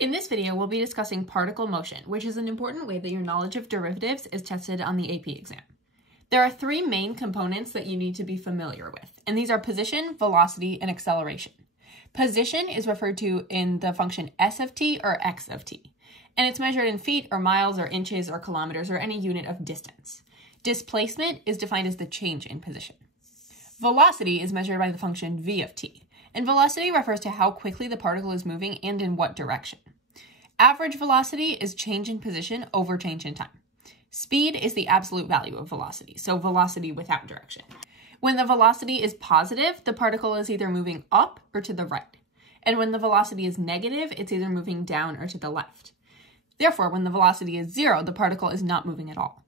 In this video, we'll be discussing particle motion, which is an important way that your knowledge of derivatives is tested on the AP exam. There are three main components that you need to be familiar with, and these are position, velocity, and acceleration. Position is referred to in the function s of t or x of t, and it's measured in feet or miles or inches or kilometers or any unit of distance. Displacement is defined as the change in position. Velocity is measured by the function v of t, and velocity refers to how quickly the particle is moving and in what direction. Average velocity is change in position over change in time. Speed is the absolute value of velocity, so velocity without direction. When the velocity is positive, the particle is either moving up or to the right. And when the velocity is negative, it's either moving down or to the left. Therefore, when the velocity is zero, the particle is not moving at all.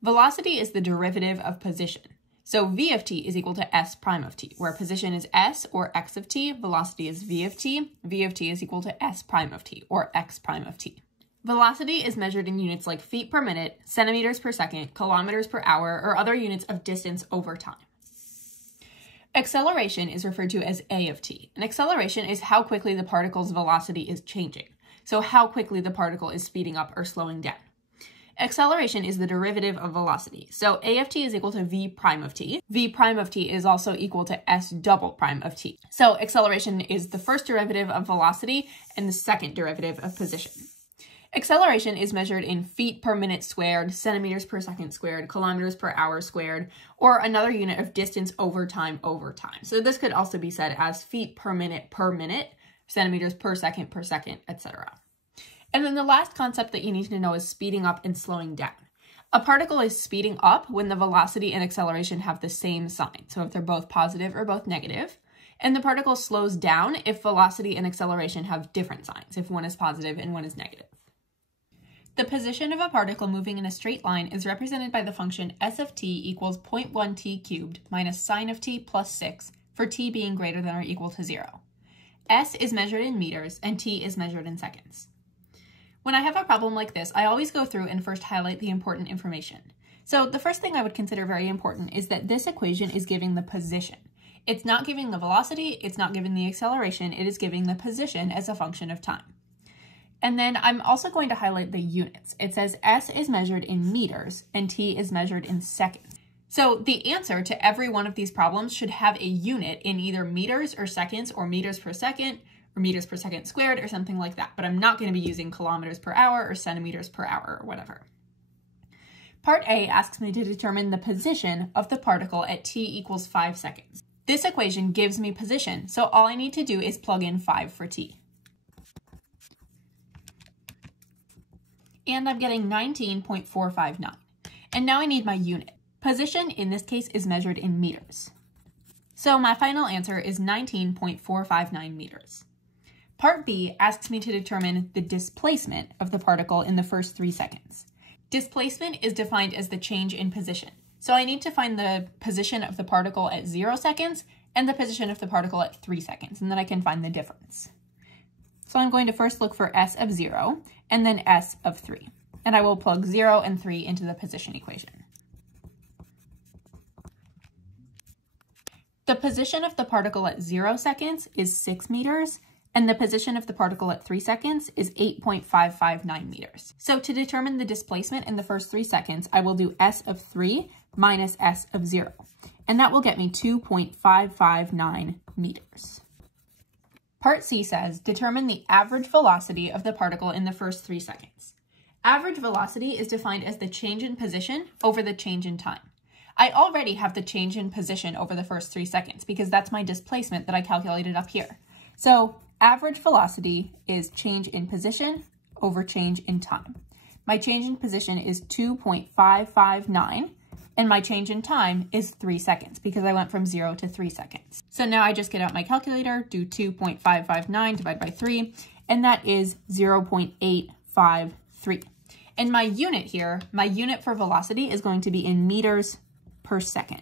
Velocity is the derivative of position. So v of t is equal to s prime of t, where position is s or x of t, velocity is v of t is equal to s prime of t, or x prime of t. Velocity is measured in units like feet per minute, centimeters per second, kilometers per hour, or other units of distance over time. Acceleration is referred to as a of t, and acceleration is how quickly the particle's velocity is changing, so how quickly the particle is speeding up or slowing down. Acceleration is the derivative of velocity, so a of t is equal to v prime of t. V prime of t is also equal to s double prime of t. So acceleration is the first derivative of velocity and the second derivative of position. Acceleration is measured in feet per minute squared, centimeters per second squared, kilometers per hour squared, or another unit of distance over time. So this could also be said as feet per minute, centimeters per second, etc. And then the last concept that you need to know is speeding up and slowing down. A particle is speeding up when the velocity and acceleration have the same sign, so if they're both positive or both negative. And the particle slows down if velocity and acceleration have different signs, if one is positive and one is negative. The position of a particle moving in a straight line is represented by the function s of t equals 0.1t cubed minus sine of t plus 6 for t being greater than or equal to 0. S is measured in meters and t is measured in seconds. When I have a problem like this, I always go through and first highlight the important information. So the first thing I would consider very important is that this equation is giving the position. It's not giving the velocity, it's not giving the acceleration, it is giving the position as a function of time. And then I'm also going to highlight the units. It says S is measured in meters and T is measured in seconds. So the answer to every one of these problems should have a unit in either meters or seconds or meters per second or meters per second squared or something like that. But I'm not going to be using kilometers per hour or centimeters per hour or whatever. Part A asks me to determine the position of the particle at t equals 5 seconds. This equation gives me position, so all I need to do is plug in 5 for t. And I'm getting 19.459. And now I need my unit. Position in this case is measured in meters. So my final answer is 19.459 meters. Part B asks me to determine the displacement of the particle in the first 3 seconds. Displacement is defined as the change in position. So I need to find the position of the particle at 0 seconds and the position of the particle at 3 seconds, and then I can find the difference. So I'm going to first look for s of 0 and then s of 3. And I will plug 0 and 3 into the position equation. The position of the particle at 0 seconds is 6 meters, and the position of the particle at 3 seconds is 8.559 meters. So to determine the displacement in the first 3 seconds, I will do s of 3 minus s of 0, and that will get me 2.559 meters. Part C says, determine the average velocity of the particle in the first 3 seconds. Average velocity is defined as the change in position over the change in time. I already have the change in position over the first 3 seconds because that's my displacement that I calculated up here. So average velocity is change in position over change in time. My change in position is 2.559. And my change in time is 3 seconds because I went from 0 to 3 seconds. So now I just get out my calculator, do 2.559 divided by 3, and that is 0.853. And my unit here, my unit for velocity is going to be in meters per second.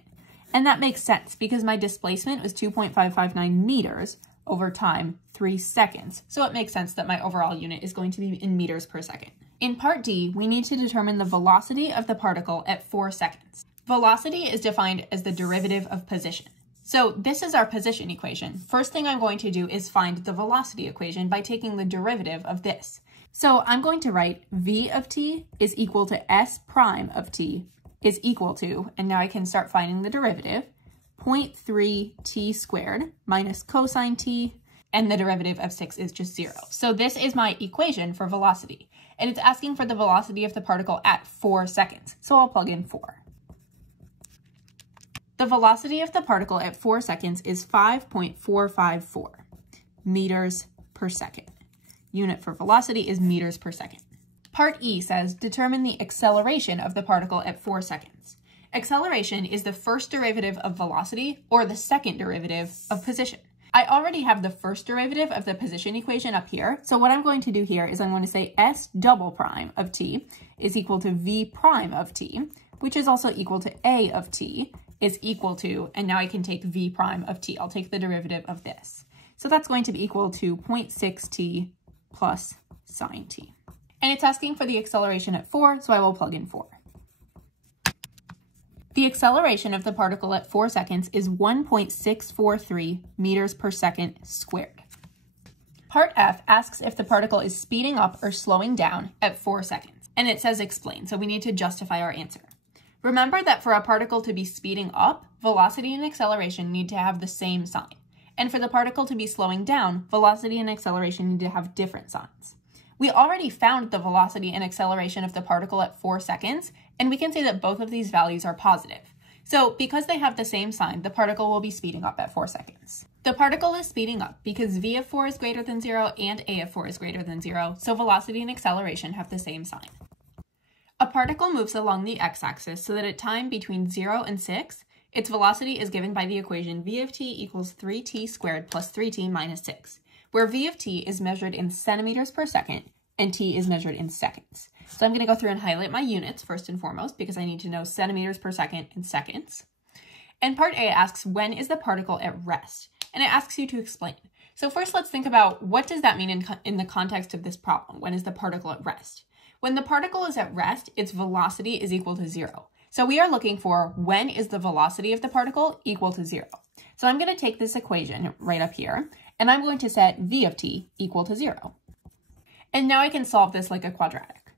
And that makes sense because my displacement was 2.559 meters over time, 3 seconds. So it makes sense that my overall unit is going to be in meters per second. In part D, we need to determine the velocity of the particle at 4 seconds. Velocity is defined as the derivative of position. So this is our position equation. First thing I'm going to do is find the velocity equation by taking the derivative of this. So I'm going to write v of t is equal to s prime of t is equal to, and now I can start finding the derivative, 0.3 t squared minus cosine t, and the derivative of 6 is just 0. So this is my equation for velocity, and it's asking for the velocity of the particle at 4 seconds. So I'll plug in 4. The velocity of the particle at 4 seconds is 5.454 meters per second. Unit for velocity is meters per second. Part E says, determine the acceleration of the particle at 4 seconds. Acceleration is the first derivative of velocity or the second derivative of position. I already have the first derivative of the position equation up here. So what I'm going to do here is I'm going to say s double prime of t is equal to v prime of t, which is also equal to a of t is equal to, and now I can take v prime of t. I'll take the derivative of this. So that's going to be equal to 0.6t plus sine t. And it's asking for the acceleration at 4, so I will plug in 4. The acceleration of the particle at 4 seconds is 1.643 meters per second squared. Part F asks if the particle is speeding up or slowing down at 4 seconds, and it says explain, so we need to justify our answer. Remember that for a particle to be speeding up, velocity and acceleration need to have the same sign. And for the particle to be slowing down, velocity and acceleration need to have different signs. We already found the velocity and acceleration of the particle at 4 seconds, and we can say that both of these values are positive. So because they have the same sign, the particle will be speeding up at 4 seconds. The particle is speeding up because v of 4 is greater than 0 and a of 4 is greater than 0, so velocity and acceleration have the same sign. A particle moves along the x-axis so that at time between 0 and 6, its velocity is given by the equation v of t equals 3t squared plus 3t minus 6, where v of t is measured in centimeters per second and t is measured in seconds. So I'm going to go through and highlight my units first and foremost because I need to know centimeters per second and seconds. And part A asks, when is the particle at rest? And it asks you to explain. So first let's think about what does that mean in the context of this problem? When is the particle at rest? When the particle is at rest, its velocity is equal to 0. So we are looking for when is the velocity of the particle equal to 0. So I'm going to take this equation right up here, and I'm going to set v of t equal to 0. And now I can solve this like a quadratic.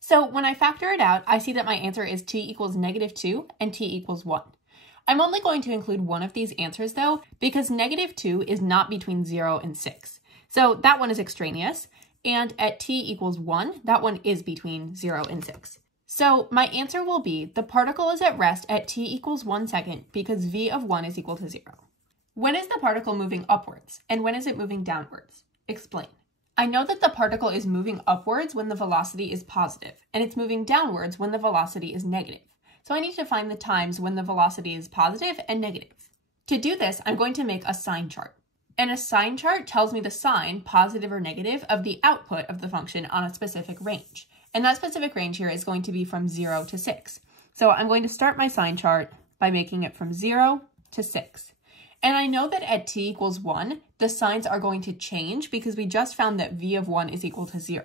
So when I factor it out, I see that my answer is t equals -2 and t equals 1. I'm only going to include one of these answers though, because -2 is not between 0 and 6. So that one is extraneous, and at t equals 1, that one is between 0 and 6. So my answer will be the particle is at rest at t equals 1 second because v of 1 is equal to 0. When is the particle moving upwards, and when is it moving downwards? Explain. I know that the particle is moving upwards when the velocity is positive, and it's moving downwards when the velocity is negative. So I need to find the times when the velocity is positive and negative. To do this, I'm going to make a sign chart. And a sign chart tells me the sign, positive or negative, of the output of the function on a specific range. And that specific range here is going to be from 0 to 6. So I'm going to start my sign chart by making it from 0 to 6. And I know that at t equals 1, the signs are going to change because we just found that v of 1 is equal to 0.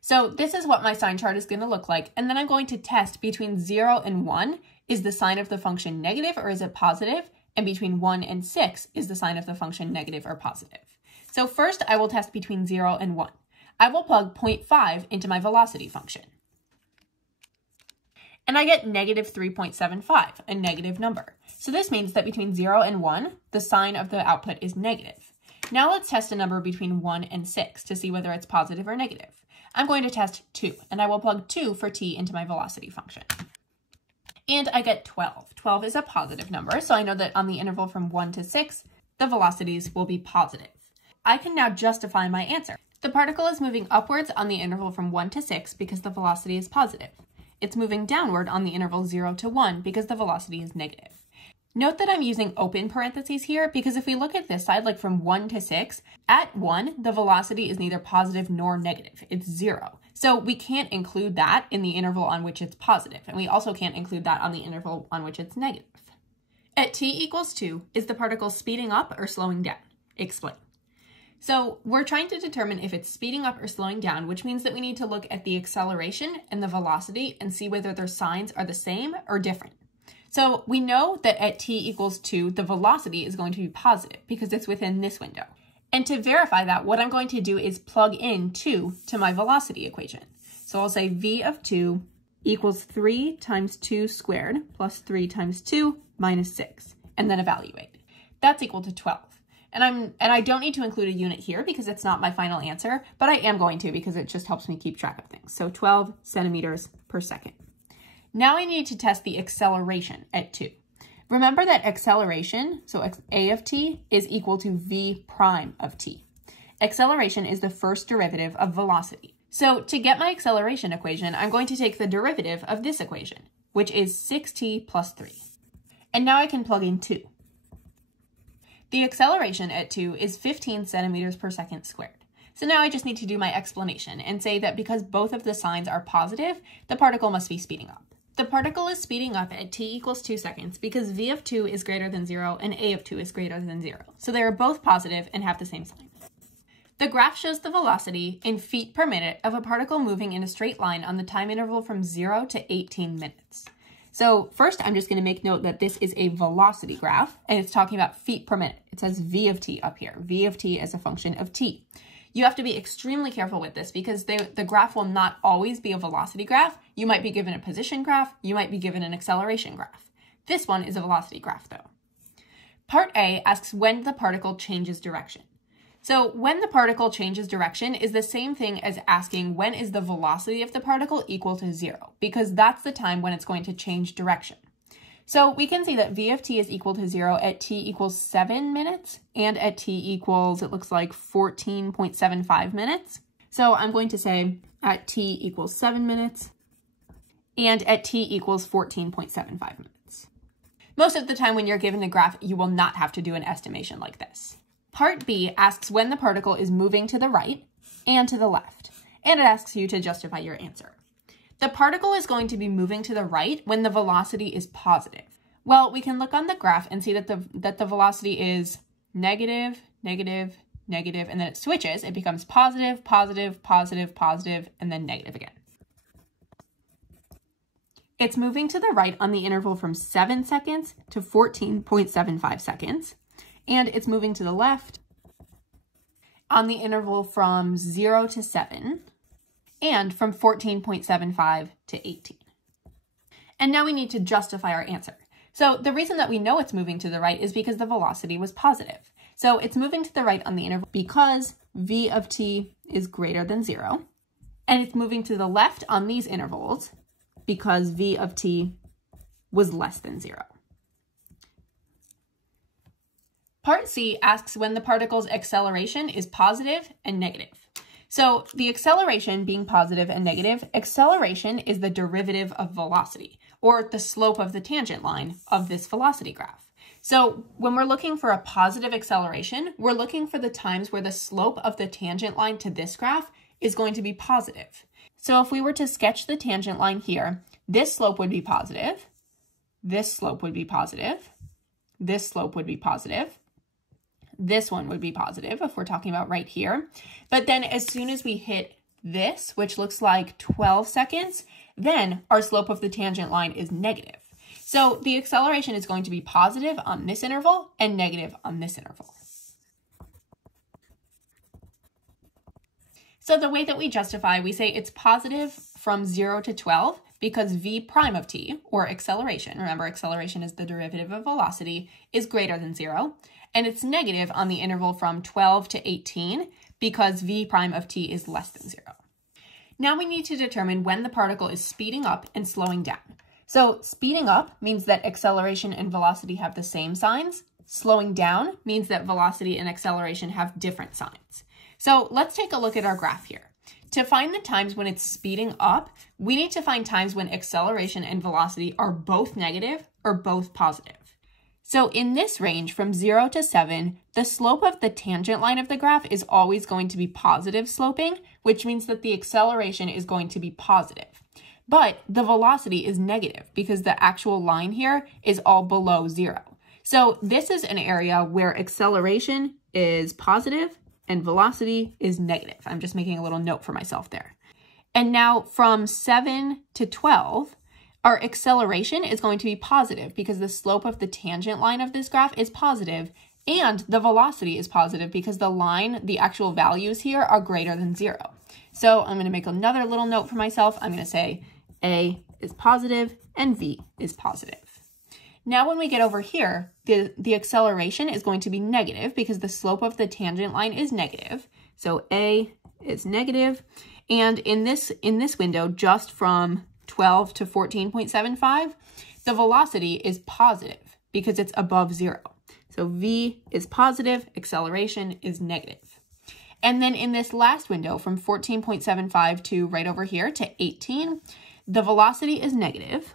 So this is what my sign chart is going to look like. And then I'm going to test between 0 and 1, is the sign of the function negative or is it positive? And between 1 and 6 is the sign of the function negative or positive. So first I will test between 0 and 1. I will plug 0.5 into my velocity function. And I get -3.75, a negative number. So this means that between 0 and 1, the sign of the output is negative. Now let's test a number between 1 and 6 to see whether it's positive or negative. I'm going to test 2, and I will plug 2 for t into my velocity function. And I get 12. 12 is a positive number, so I know that on the interval from 1 to 6, the velocities will be positive. I can now justify my answer. The particle is moving upwards on the interval from 1 to 6 because the velocity is positive. It's moving downward on the interval 0 to 1 because the velocity is negative. Note that I'm using open parentheses here because if we look at this side, like from 1 to 6, at 1, the velocity is neither positive nor negative. It's 0. So we can't include that in the interval on which it's positive, and we also can't include that on the interval on which it's negative. At t equals 2, is the particle speeding up or slowing down? Explain. So we're trying to determine if it's speeding up or slowing down, which means that we need to look at the acceleration and the velocity and see whether their signs are the same or different. So we know that at t equals 2, the velocity is going to be positive because it's within this window. And to verify that, what I'm going to do is plug in 2 to my velocity equation. So I'll say v of 2 equals 3 times 2 squared plus 3 times 2 minus 6, and then evaluate. That's equal to 12. And I don't need to include a unit here because it's not my final answer, but I am going to because it just helps me keep track of things. So 12 centimeters per second. Now I need to test the acceleration at 2. Remember that acceleration, so a of t, is equal to v prime of t. Acceleration is the first derivative of velocity. So to get my acceleration equation, I'm going to take the derivative of this equation, which is 6t plus 3. And now I can plug in 2. The acceleration at 2 is 15 centimeters per second squared. So now I just need to do my explanation and say that because both of the signs are positive, the particle must be speeding up. The particle is speeding up at t equals 2 seconds because v of 2 is greater than 0 and a of 2 is greater than 0. So they are both positive and have the same sign. The graph shows the velocity in feet per minute of a particle moving in a straight line on the time interval from 0 to 18 minutes. So first, I'm just going to make note that this is a velocity graph, and it's talking about feet per minute. It says v of t up here. V of t is a function of t. You have to be extremely careful with this because the graph will not always be a velocity graph. You might be given a position graph. You might be given an acceleration graph. This one is a velocity graph, though. Part A asks when the particle changes direction. So when the particle changes direction is the same thing as asking when is the velocity of the particle equal to 0, because that's the time when it's going to change direction. So we can see that v of t is equal to 0 at t equals 7 minutes and at t equals, it looks like 14.75 minutes. So I'm going to say at t equals 7 minutes and at t equals 14.75 minutes. Most of the time when you're given a graph, you will not have to do an estimation like this. Part B asks when the particle is moving to the right and to the left, and it asks you to justify your answer. The particle is going to be moving to the right when the velocity is positive. Well, we can look on the graph and see that the velocity is negative, negative, negative, and then it switches. It becomes positive, positive, positive, positive, and then negative again. It's moving to the right on the interval from 7 seconds to 14.75 seconds. And it's moving to the left on the interval from 0 to 7 and from 14.75 to 18. And now we need to justify our answer. So the reason that we know it's moving to the right is because the velocity was positive. So it's moving to the right on the interval because v of t is greater than 0. And it's moving to the left on these intervals because v of t was less than 0. Part C asks when the particle's acceleration is positive and negative. So the acceleration being positive and negative, acceleration is the derivative of velocity, or the slope of the tangent line of this velocity graph. So when we're looking for a positive acceleration, we're looking for the times where the slope of the tangent line to this graph is going to be positive. So if we were to sketch the tangent line here, this slope would be positive, this slope would be positive, this slope would be positive, this one would be positive if we're talking about right here. But then as soon as we hit this, which looks like 12 seconds, then our slope of the tangent line is negative. So the acceleration is going to be positive on this interval and negative on this interval. So the way that we justify, we say it's positive from 0 to 12 because v prime of t, or acceleration, remember acceleration is the derivative of velocity, is greater than 0. And it's negative on the interval from 12 to 18 because v prime of t is less than 0. Now we need to determine when the particle is speeding up and slowing down. So speeding up means that acceleration and velocity have the same signs. Slowing down means that velocity and acceleration have different signs. So let's take a look at our graph here. To find the times when it's speeding up, we need to find times when acceleration and velocity are both negative or both positive. So in this range from 0 to 7, the slope of the tangent line of the graph is always going to be positive sloping, which means that the acceleration is going to be positive. But the velocity is negative because the actual line here is all below 0. So this is an area where acceleration is positive and velocity is negative. I'm just making a little note for myself there. And now from 7 to 12, Our acceleration is going to be positive because the slope of the tangent line of this graph is positive, and the velocity is positive because the actual values here are greater than 0. So I'm going to make another little note for myself. I'm going to say A is positive and V is positive. Now when we get over here, the acceleration is going to be negative because the slope of the tangent line is negative. So A is negative, and in this window, just from 12 to 14.75, the velocity is positive because it's above 0. So V is positive, acceleration is negative. And then in this last window, from 14.75 to right over here to 18, the velocity is negative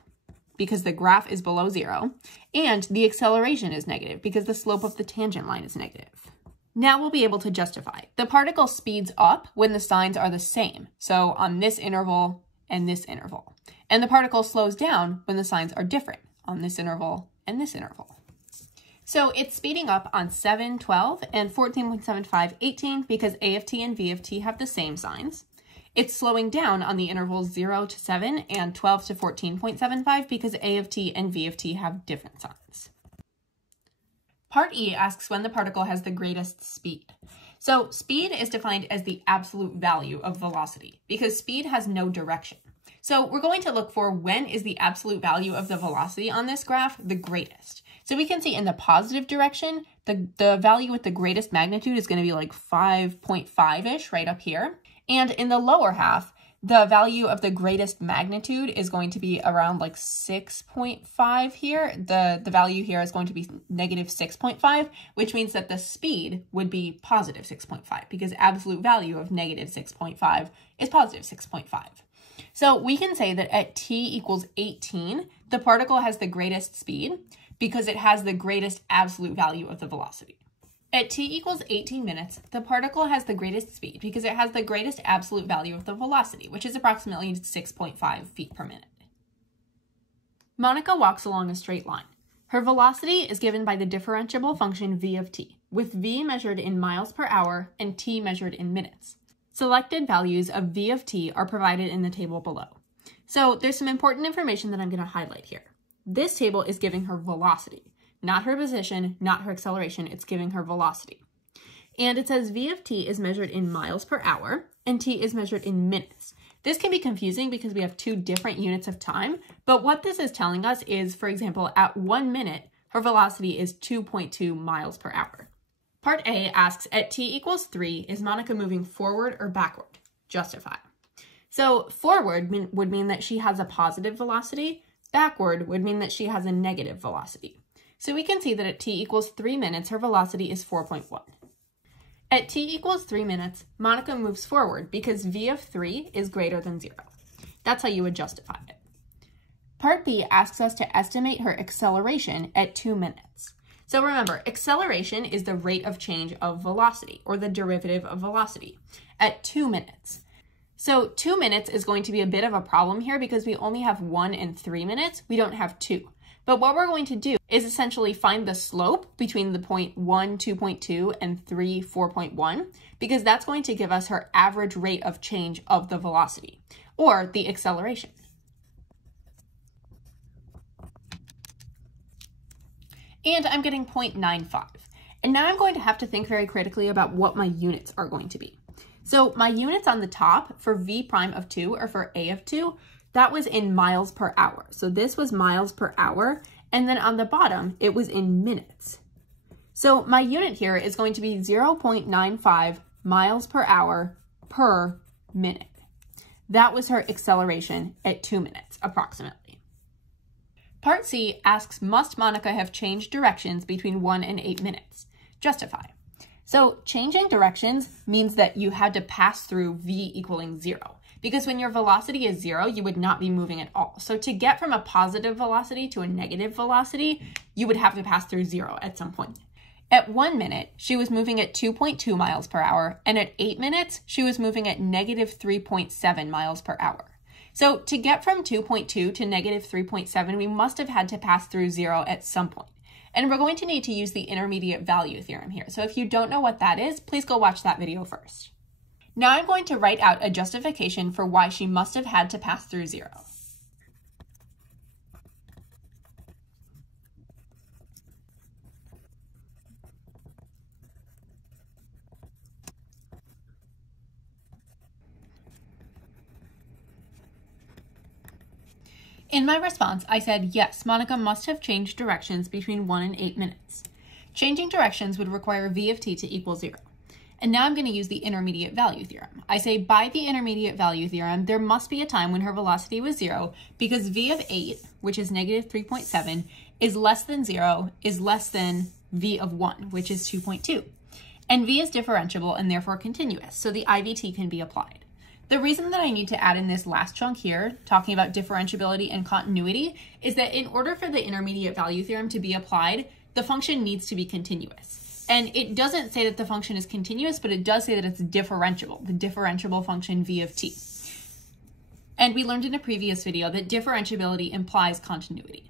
because the graph is below 0, and the acceleration is negative because the slope of the tangent line is negative. Now we'll be able to justify. The particle speeds up when the signs are the same, so on this interval and this interval. And the particle slows down when the signs are different, on this interval and this interval. So it's speeding up on 7, 12, and 14.75, 18, because A of t and V of t have the same signs. It's slowing down on the intervals 0 to 7 and 12 to 14.75 because A of t and V of t have different signs. Part E asks when the particle has the greatest speed. So speed is defined as the absolute value of velocity because speed has no direction. So we're going to look for when is the absolute value of the velocity on this graph the greatest. So we can see in the positive direction, the value with the greatest magnitude is going to be like 5.5-ish right up here. And in the lower half, the value of the greatest magnitude is going to be around like 6.5 here. The value here is going to be negative 6.5, which means that the speed would be positive 6.5 because absolute value of negative 6.5 is positive 6.5. So we can say that at t equals 18, the particle has the greatest speed because it has the greatest absolute value of the velocity. At t equals 18 minutes, the particle has the greatest speed because it has the greatest absolute value of the velocity, which is approximately 6.5 feet per minute. Monica walks along a straight line. Her velocity is given by the differentiable function v of t, with v measured in miles per hour and t measured in minutes. Selected values of v of t are provided in the table below. So there's some important information that I'm going to highlight here. This table is giving her velocity. Not her position, not her acceleration, it's giving her velocity. And it says v of t is measured in miles per hour, and t is measured in minutes. This can be confusing because we have two different units of time, but what this is telling us is, for example, at 1 minute, her velocity is 2.2 miles per hour. Part A asks, at t equals 3, is Monica moving forward or backward? Justify. So forward would mean that she has a positive velocity, backward would mean that she has a negative velocity. So we can see that at t equals 3 minutes, her velocity is 4.1. At t equals 3 minutes, Monica moves forward because v of 3 is greater than 0. That's how you would justify it. Part B asks us to estimate her acceleration at 2 minutes. So remember, acceleration is the rate of change of velocity, or the derivative of velocity, at 2 minutes. So 2 minutes is going to be a bit of a problem here because we only have 1 and 3 minutes. We don't have 2. But what we're going to do is essentially find the slope between the point 1, 2.2, and 3, 4.1, because that's going to give us her average rate of change of the velocity, or the acceleration. And I'm getting 0.95. And now I'm going to have to think very critically about what my units are going to be. So my units on the top for v prime of 2 or for a of 2, that was in miles per hour. So this was miles per hour. And then on the bottom, it was in minutes. So my unit here is going to be 0.95 miles per hour per minute. That was her acceleration at 2 minutes, approximately. Part C asks, must Monica have changed directions between 1 and 8 minutes? Justify. So changing directions means that you had to pass through v equaling 0. Because when your velocity is 0, you would not be moving at all. So to get from a positive velocity to a negative velocity, you would have to pass through 0 at some point. At 1 minute, she was moving at 2.2 miles per hour, and at 8 minutes, she was moving at negative 3.7 miles per hour. So to get from 2.2 to negative 3.7, we must have had to pass through 0 at some point. And we're going to need to use the intermediate value theorem here. So if you don't know what that is, please go watch that video first. Now I'm going to write out a justification for why she must have had to pass through 0. In my response, I said, yes, Monica must have changed directions between 1 and 8 minutes. Changing directions would require v of t to equal 0. And now I'm going to use the intermediate value theorem. I say by the intermediate value theorem, there must be a time when her velocity was 0 because v of 8, which is negative 3.7, is less than 0, is less than v of 1, which is 2.2. And v is differentiable and therefore continuous, so the IVT can be applied. The reason that I need to add in this last chunk here, talking about differentiability and continuity, is that in order for the intermediate value theorem to be applied, the function needs to be continuous. And it doesn't say that the function is continuous, but it does say that it's differentiable, the differentiable function v of t. And we learned in a previous video that differentiability implies continuity.